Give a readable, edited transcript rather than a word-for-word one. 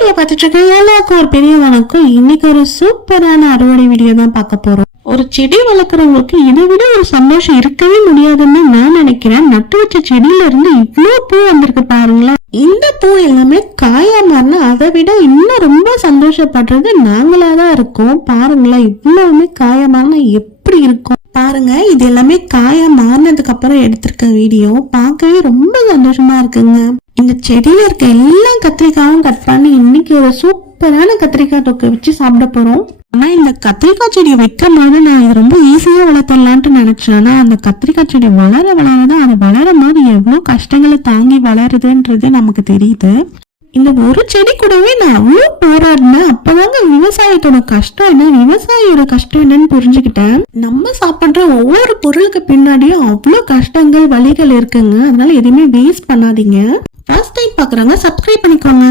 Video பார்த்துட்டு இருக்க எல்லாருக்கும் ஒரு பெரிய வணக்கம். இன்னைக்கு ஒரு சூப்பரான அறுவடை வீடியோ தான் பார்க்க போறோம். ஒரு செடி வளர்க்குறவங்களுக்கு இதை விட ஒரு சந்தோஷம் இருக்கவே முடியாதுன்னு நான் நினைக்கிறேன். நட்டு வச்ச செடியில இருந்து இவ்வளவு பூ வந்திருக்கு பாருங்களேன். இந்த பூ எல்லாமே காயா மாறினா அதை விட இன்னும் ரொம்ப சந்தோஷப்படுறது நாங்களாதான் இருக்கோம். பாருங்களேன், இவ்வளவுமே காயா மாறினா எப்படி இருக்கும் பாருங்க. இது எல்லாமே காயா மாறினதுக்கு அப்புறம் எடுத்திருக்க வீடியோ பார்க்கவே ரொம்ப சந்தோஷமா இருக்குங்க. இந்த செடியில இருக்க எல்லா கத்திரிக்காயும் கட் பண்ணி இன்னைக்கு ஒரு சூப்பரான கத்திரிக்காய் தொக்கு வச்சு சாப்பிட போறோம். ஆனா இந்த கத்திரிக்காய் செடியை வைக்கும் போது நான் இது ரொம்ப ஈஸியா வளர்த்தலான்ட்டு நினைச்சேன். ஆனா அந்த கத்திரிக்காய் செடி வளரதான் அது வளரும் போது எவ்வளவு கஷ்டங்களை தாங்கி வளருதுன்றது நமக்கு தெரியுது. இந்த ஒரு செடி கூடவே நான் அவ்வளவு போராடினேன். அப்பதாங்க விவசாயத்தோட கஷ்டம் என்ன, விவசாயியோட கஷ்டம் என்னன்னு புரிஞ்சுக்கிட்டேன். நம்ம சாப்பிடுற ஒவ்வொரு பொருளுக்கு பின்னாடியும் அவ்வளவு கஷ்டங்கள் வலிகள் இருக்குங்க. அதனால எதுவுமே வேஸ்ட் பண்ணாதீங்க. ஃபர்ஸ்ட் டைம் பாக்குறாங்க, சப்ஸ்கிரைப் பண்ணிக்கோங்க.